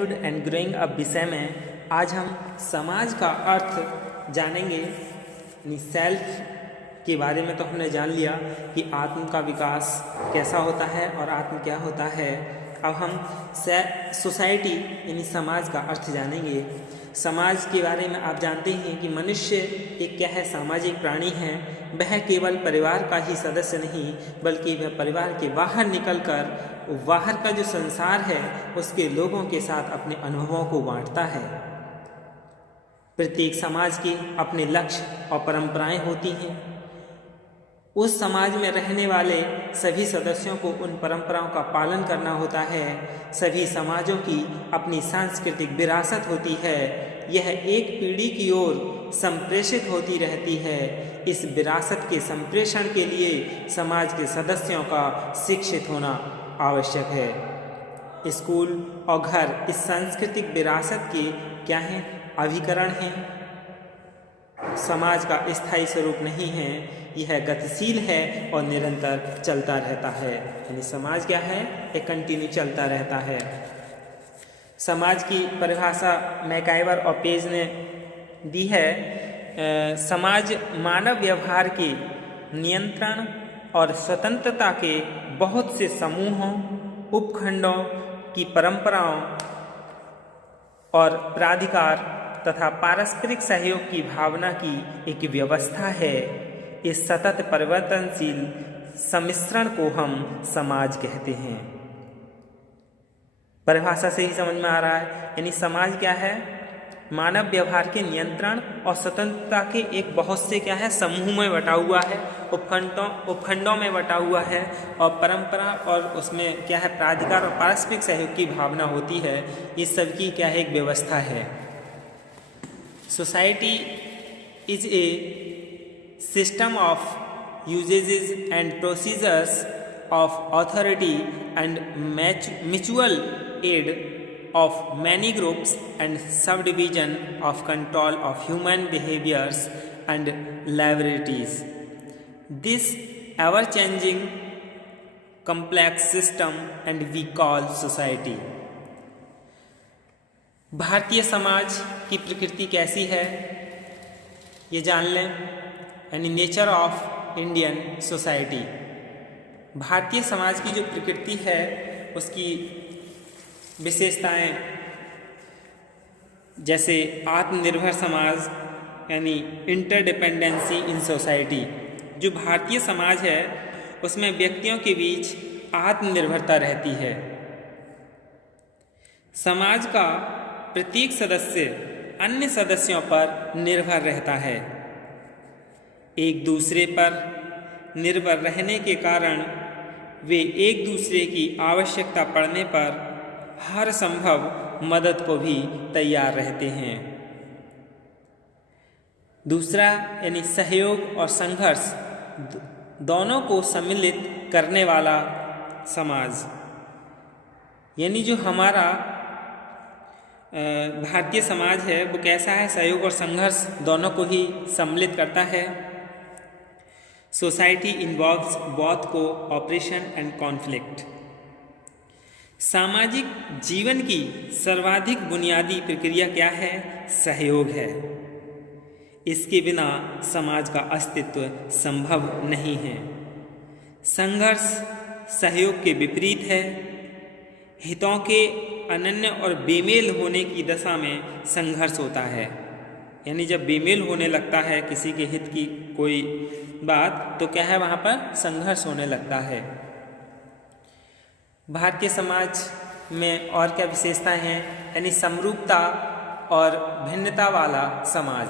Childhood and growing up विषय में आज हम समाज का अर्थ जानेंगे। यानी सेल्फ के बारे में तो हमने जान लिया कि आत्म का विकास कैसा होता है और आत्म क्या होता है। अब हम सोसाइटी यानी समाज का अर्थ जानेंगे। समाज के बारे में आप जानते हैं कि मनुष्य एक क्या है, सामाजिक प्राणी है। वह केवल परिवार का ही सदस्य नहीं बल्कि वह परिवार के बाहर निकलकर बाहर का जो संसार है उसके लोगों के साथ अपने अनुभवों को बांटता है। प्रत्येक समाज के अपने लक्ष्य और परंपराएं होती हैं। उस समाज में रहने वाले सभी सदस्यों को उन परंपराओं का पालन करना होता है। सभी समाजों की अपनी सांस्कृतिक विरासत होती है। यह एक पीढ़ी की ओर संप्रेषित होती रहती है। इस विरासत के संप्रेषण के लिए समाज के सदस्यों का शिक्षित होना आवश्यक है। स्कूल और घर इस सांस्कृतिक विरासत के क्या हैं, अभिकरण हैं। समाज का स्थायी स्वरूप नहीं है, यह गतिशील है और निरंतर चलता रहता है। यानी समाज क्या है, एक कंटिन्यू चलता रहता है। समाज की परिभाषा मैकाइवर और पेज ने दी है। समाज मानव व्यवहार के नियंत्रण और स्वतंत्रता के बहुत से समूहों, उपखंडों की परंपराओं और प्राधिकार तथा पारस्परिक सहयोग की भावना की एक व्यवस्था है। इस सतत परिवर्तनशील सम्मिश्रण को हम समाज कहते हैं। परिभाषा से ही समझ में आ रहा है। यानी समाज क्या है, मानव व्यवहार के नियंत्रण और स्वतंत्रता के एक बहुत से क्या है, समूह में बटा हुआ है, उपखंडों में बटा हुआ है और परंपरा और उसमें क्या है, प्राधिकार और पारस्परिक सहयोग की भावना होती है। इस सब की क्या है, एक व्यवस्था है। Society is a system of usages and procedures of authority and mutual aid of many groups and subdivision of control of human behaviors and liabilities. This ever-changing complex system and we call society. Bharatiya Samaj की प्रकृति कैसी है ये जान लें। यानी nature of Indian society. Bharatiya Samaj की जो प्रकृति है उसकी विशेषताएं जैसे आत्मनिर्भर समाज यानी इंटरडिपेंडेंसी इन सोसाइटी। जो भारतीय समाज है उसमें व्यक्तियों के बीच आत्मनिर्भरता रहती है। समाज का प्रत्येक सदस्य अन्य सदस्यों पर निर्भर रहता है। एक दूसरे पर निर्भर रहने के कारण वे एक दूसरे की आवश्यकता पड़ने पर हर संभव मदद को भी तैयार रहते हैं। दूसरा यानी सहयोग और संघर्ष दोनों को सम्मिलित करने वाला समाज। यानी जो हमारा भारतीय समाज है वो कैसा है, सहयोग और संघर्ष दोनों को ही सम्मिलित करता है। Society involves both cooperation and conflict. सामाजिक जीवन की सर्वाधिक बुनियादी प्रक्रिया क्या है, सहयोग है। इसके बिना समाज का अस्तित्व संभव नहीं है। संघर्ष सहयोग के विपरीत है। हितों के अनन्य और बेमेल होने की दशा में संघर्ष होता है। यानी जब बेमेल होने लगता है किसी के हित की कोई बात तो क्या है, वहाँ पर संघर्ष होने लगता है। भारतीय समाज में और क्या विशेषताएं हैं, यानी समरूपता और भिन्नता वाला समाज।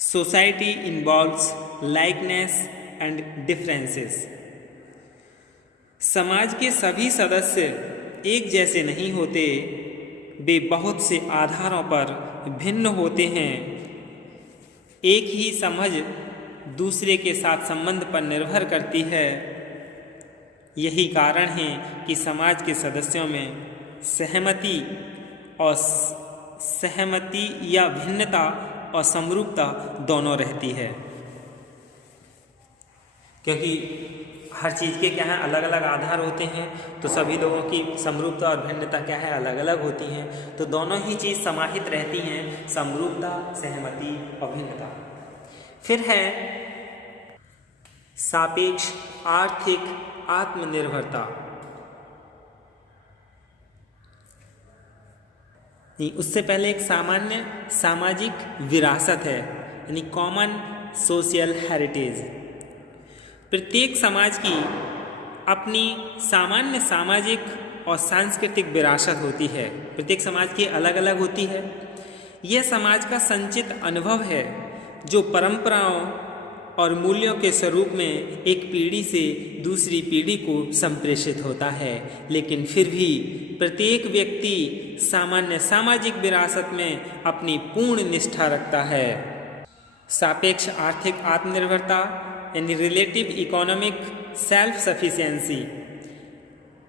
Society involves likeness and differences. समाज के सभी सदस्य एक जैसे नहीं होते, वे बहुत से आधारों पर भिन्न होते हैं। एक ही समझ दूसरे के साथ संबंध पर निर्भर करती है। यही कारण है कि समाज के सदस्यों में सहमति या भिन्नता और समरूपता दोनों रहती है। क्योंकि हर चीज़ के क्या है अलग अलग आधार होते हैं, तो सभी लोगों की समरूपता और भिन्नता क्या है अलग अलग होती हैं। तो दोनों ही चीज़ समाहित रहती हैं, समरूपता, सहमति और भिन्नता। फिर है सापेक्ष आर्थिक आत्मनिर्भरता। उससे पहले एक सामान्य सामाजिक विरासत है, यानी कॉमन सोशल हेरिटेज। प्रत्येक समाज की अपनी सामान्य सामाजिक और सांस्कृतिक विरासत होती है। प्रत्येक समाज की अलग अलग होती है। यह समाज का संचित अनुभव है जो परंपराओं और मूल्यों के स्वरूप में एक पीढ़ी से दूसरी पीढ़ी को संप्रेषित होता है। लेकिन फिर भी प्रत्येक व्यक्ति सामान्य सामाजिक विरासत में अपनी पूर्ण निष्ठा रखता है। सापेक्ष आर्थिक आत्मनिर्भरता यानी रिलेटिव इकोनॉमिक सेल्फ सफिशिएंसी।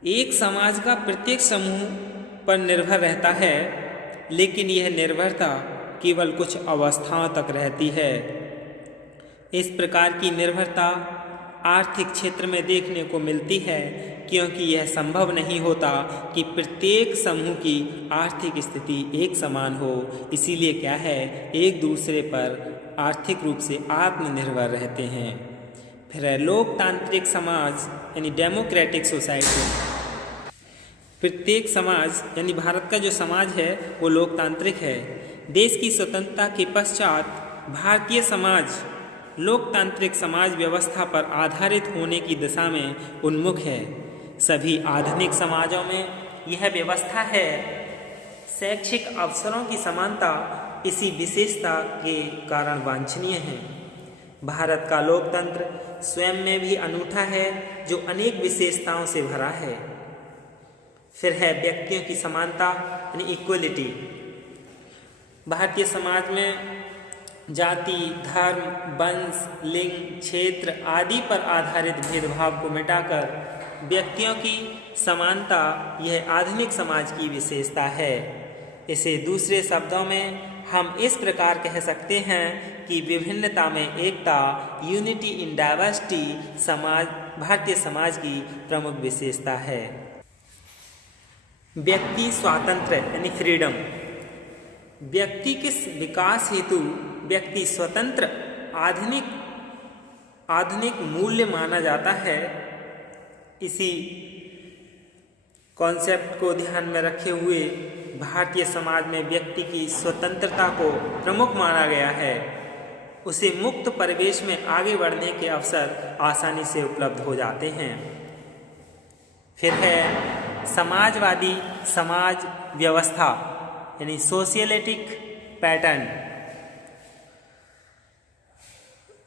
एक समाज का प्रत्येक समूह पर निर्भर रहता है, लेकिन यह निर्भरता केवल कुछ अवस्थाओं तक रहती है। इस प्रकार की निर्भरता आर्थिक क्षेत्र में देखने को मिलती है, क्योंकि यह संभव नहीं होता कि प्रत्येक समूह की आर्थिक स्थिति एक समान हो। इसीलिए क्या है, एक दूसरे पर आर्थिक रूप से आत्मनिर्भर रहते हैं। फिर है लोकतांत्रिक समाज यानी डेमोक्रेटिक सोसाइटी। प्रत्येक समाज यानी भारत का जो समाज है वो लोकतांत्रिक है। देश की स्वतंत्रता के पश्चात भारतीय समाज लोकतांत्रिक समाज व्यवस्था पर आधारित होने की दिशा में उन्मुख है। सभी आधुनिक समाजों में यह व्यवस्था है। शैक्षिक अवसरों की समानता इसी विशेषता के कारण वांछनीय है। भारत का लोकतंत्र स्वयं में भी अनूठा है, जो अनेक विशेषताओं से भरा है। फिर है व्यक्तियों की समानता यानी इक्वलिटी। भारतीय समाज में जाति, धर्म, वंश, लिंग, क्षेत्र आदि पर आधारित भेदभाव को मिटाकर व्यक्तियों की समानता यह आधुनिक समाज की विशेषता है। इसे दूसरे शब्दों में हम इस प्रकार कह सकते हैं कि विभिन्नता में एकता, unity in diversity, Bharatiya Samaj की प्रमुख विशेषता है। व्यक्ति स्वातंत्र्य यानी फ्रीडम। व्यक्ति के विकास हेतु व्यक्ति स्वतंत्र आधुनिक मूल्य माना जाता है। इसी कॉन्सेप्ट को ध्यान में रखे हुए भारतीय समाज में व्यक्ति की स्वतंत्रता को प्रमुख माना गया है। उसे मुक्त परिवेश में आगे बढ़ने के अवसर आसानी से उपलब्ध हो जाते हैं। फिर है समाजवादी समाज व्यवस्था यानी सोशियलिटिक पैटर्न।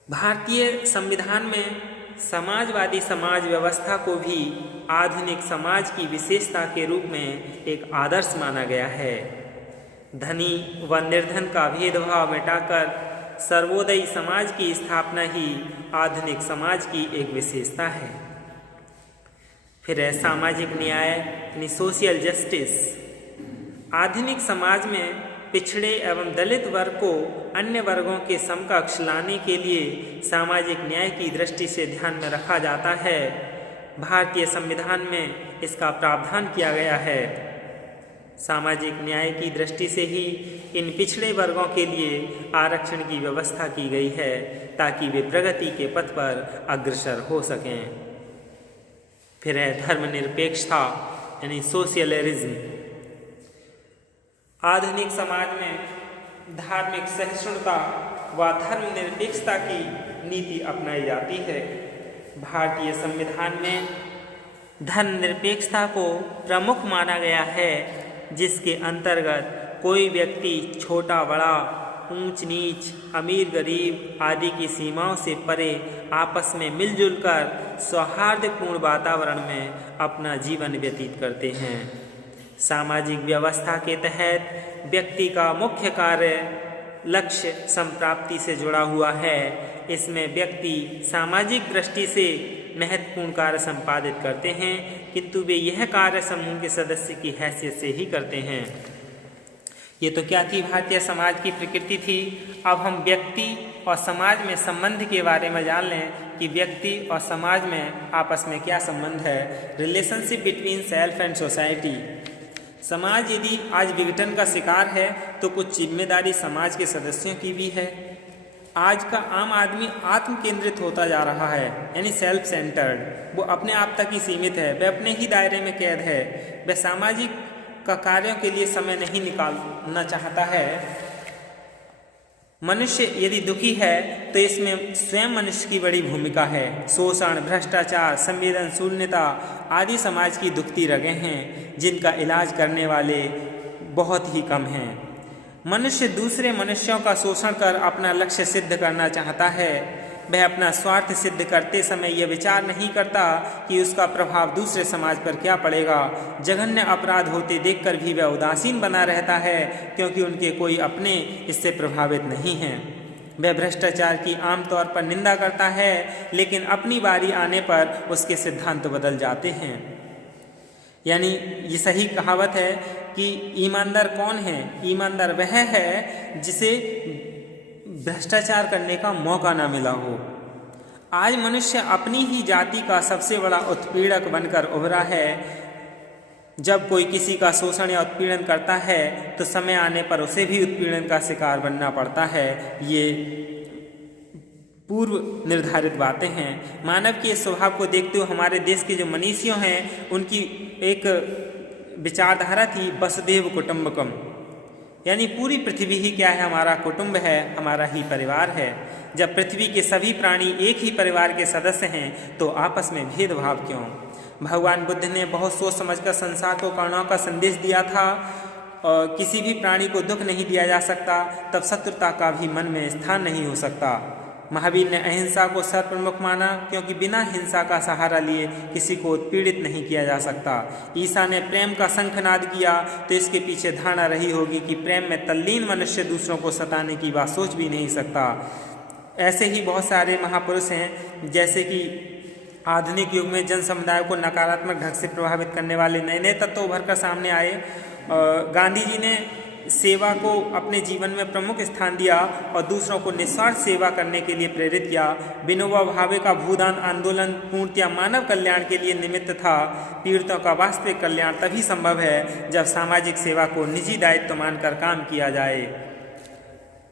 भारतीय संविधान में समाजवादी समाज व्यवस्था को भी आधुनिक समाज की विशेषता के रूप में एक आदर्श माना गया है। धनी व निर्धन का भेदभाव मिटाकर सर्वोदयी समाज की स्थापना ही आधुनिक समाज की एक विशेषता है। फिर है सामाजिक न्याय यानी सोशल जस्टिस। आधुनिक समाज में पिछड़े एवं दलित वर्ग को अन्य वर्गों के समकक्ष लाने के लिए सामाजिक न्याय की दृष्टि से ध्यान में रखा जाता है। भारतीय संविधान में इसका प्रावधान किया गया है। सामाजिक न्याय की दृष्टि से ही इन पिछड़े वर्गों के लिए आरक्षण की व्यवस्था की गई है, ताकि वे प्रगति के पथ पर अग्रसर हो सकें। फिर है धर्मनिरपेक्षता यानी सोशलिज्म। आधुनिक समाज में धार्मिक सहिष्णुता व धर्मनिरपेक्षता की नीति अपनाई जाती है। भारतीय संविधान में धर्मनिरपेक्षता को प्रमुख माना गया है, जिसके अंतर्गत कोई व्यक्ति छोटा बड़ा, ऊंच नीच, अमीर गरीब आदि की सीमाओं से परे आपस में मिलजुल कर सौहार्दपूर्ण वातावरण में अपना जीवन व्यतीत करते हैं। सामाजिक व्यवस्था के तहत व्यक्ति का मुख्य कार्य लक्ष्य संप्राप्ति से जुड़ा हुआ है। इसमें व्यक्ति सामाजिक दृष्टि से महत्वपूर्ण कार्य संपादित करते हैं, किंतु वे यह कार्य समूह के सदस्य की हैसियत से ही करते हैं। ये तो क्या थी भारतीय समाज की प्रकृति थी। अब हम व्यक्ति और समाज में संबंध के बारे में जान लें कि व्यक्ति और समाज में आपस में क्या संबंध है। Relationship between self and society. समाज यदि आज विघटन का शिकार है तो कुछ जिम्मेदारी समाज के सदस्यों की भी है। आज का आम आदमी आत्म केंद्रित होता जा रहा है, यानी सेल्फ सेंटर्ड। वो अपने आप तक ही सीमित है, वह अपने ही दायरे में कैद है, वह सामाजिक का कार्यों के लिए समय नहीं निकालना चाहता है। मनुष्य यदि दुखी है तो इसमें स्वयं मनुष्य की बड़ी भूमिका है। शोषण, भ्रष्टाचार, संवेदन शून्यता आदि समाज की दुखती रगें हैं जिनका इलाज करने वाले बहुत ही कम हैं। मनुष्य दूसरे मनुष्यों का शोषण कर अपना लक्ष्य सिद्ध करना चाहता है। वह अपना स्वार्थ सिद्ध करते समय यह विचार नहीं करता कि उसका प्रभाव दूसरे समाज पर क्या पड़ेगा। जघन्य अपराध होते देखकर भी वह उदासीन बना रहता है क्योंकि उनके कोई अपने इससे प्रभावित नहीं हैं। वह भ्रष्टाचार की आमतौर पर निंदा करता है लेकिन अपनी बारी आने पर उसके सिद्धांत बदल जाते हैं। यानी ये सही कहावत है कि ईमानदार कौन है? ईमानदार वह है जिसे भ्रष्टाचार करने का मौका ना मिला हो। आज मनुष्य अपनी ही जाति का सबसे बड़ा उत्पीड़क बनकर उभरा है। जब कोई किसी का शोषण या उत्पीड़न करता है तो समय आने पर उसे भी उत्पीड़न का शिकार बनना पड़ता है। ये पूर्व निर्धारित बातें हैं। मानव के स्वभाव को देखते हुए हमारे देश के जो मनीषियों हैं उनकी एक विचारधारा थी वसुधैव कुटुंबकम, यानी पूरी पृथ्वी ही क्या है? हमारा कुटुंब है, हमारा ही परिवार है। जब पृथ्वी के सभी प्राणी एक ही परिवार के सदस्य हैं तो आपस में भेदभाव क्यों? भगवान बुद्ध ने बहुत सोच समझकर संसार को करुणा का संदेश दिया था। और किसी भी प्राणी को दुख नहीं दिया जा सकता, तब शत्रुता का भी मन में स्थान नहीं हो सकता। महावीर ने अहिंसा को सर्वप्रमुख माना क्योंकि बिना हिंसा का सहारा लिए किसी को उत्पीड़ित नहीं किया जा सकता। ईसा ने प्रेम का शंखनाद किया तो इसके पीछे धारणा रही होगी कि प्रेम में तल्लीन मनुष्य दूसरों को सताने की बात सोच भी नहीं सकता। ऐसे ही बहुत सारे महापुरुष हैं, जैसे कि आधुनिक युग में जन समुदाय को नकारात्मक ढंग से प्रभावित करने वाले नए नए तत्व उभर कर सामने आए। गांधी जी ने सेवा को अपने जीवन में प्रमुख स्थान दिया और दूसरों को निस्वार्थ सेवा करने के लिए प्रेरित किया। विनोबा भावे का भूदान आंदोलन पूर्णतया मानव कल्याण के लिए निमित्त था। पीड़ितों का वास्तविक कल्याण तभी संभव है जब सामाजिक सेवा को निजी दायित्व मानकर काम किया जाए।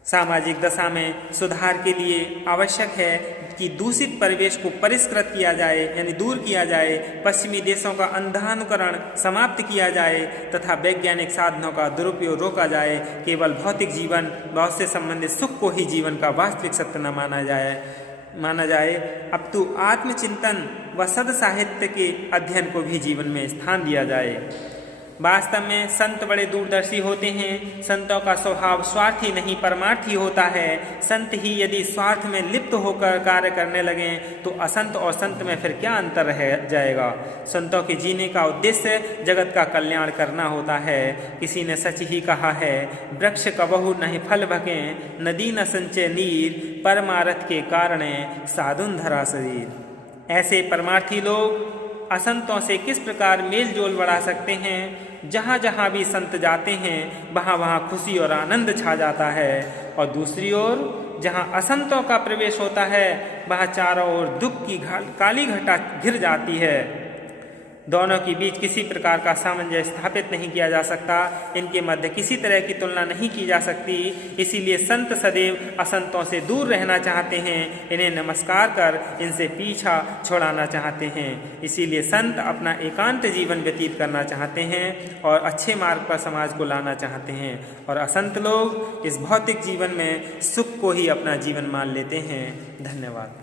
सामाजिक दशा में सुधार के लिए आवश्यक है कि दूषित परिवेश को परिष्कृत किया जाए, यानी दूर किया जाए। पश्चिमी देशों का अंधानुकरण समाप्त किया जाए तथा वैज्ञानिक साधनों का दुरुपयोग रोका जाए। केवल भौतिक जीवन व उससे संबंधित सुख को ही जीवन का वास्तविक सत्य न माना जाए अपितु आत्मचिंतन व सद साहित्य के अध्ययन को भी जीवन में स्थान दिया जाए। वास्तव में संत बड़े दूरदर्शी होते हैं। संतों का स्वभाव स्वार्थी नहीं परमार्थी होता है। संत ही यदि स्वार्थ में लिप्त होकर कार्य करने लगें तो असंत और संत में फिर क्या अंतर रह जाएगा। संतों के जीने का उद्देश्य जगत का कल्याण करना होता है। किसी ने सच ही कहा है, वृक्ष कबहु नहीं फल भकें, नदी न संचय नीर, परमारथ के कारणे साधुन धरा शरीर। ऐसे परमार्थी लोग असंतों से किस प्रकार मेल जोल बढ़ा सकते हैं? जहाँ जहाँ भी संत जाते हैं वहाँ वहाँ खुशी और आनंद छा जाता है, और दूसरी ओर जहाँ असंतों का प्रवेश होता है वहाँ चारों ओर दुख की काली घटा घिर जाती है। दोनों के बीच किसी प्रकार का सामंजस्य स्थापित नहीं किया जा सकता। इनके मध्य किसी तरह की तुलना नहीं की जा सकती। इसीलिए संत सदैव असंतों से दूर रहना चाहते हैं, इन्हें नमस्कार कर इनसे पीछा छुड़ाना चाहते हैं। इसीलिए संत अपना एकांत जीवन व्यतीत करना चाहते हैं और अच्छे मार्ग पर समाज को लाना चाहते हैं, और असंत लोग इस भौतिक जीवन में सुख को ही अपना जीवन मान लेते हैं। धन्यवाद।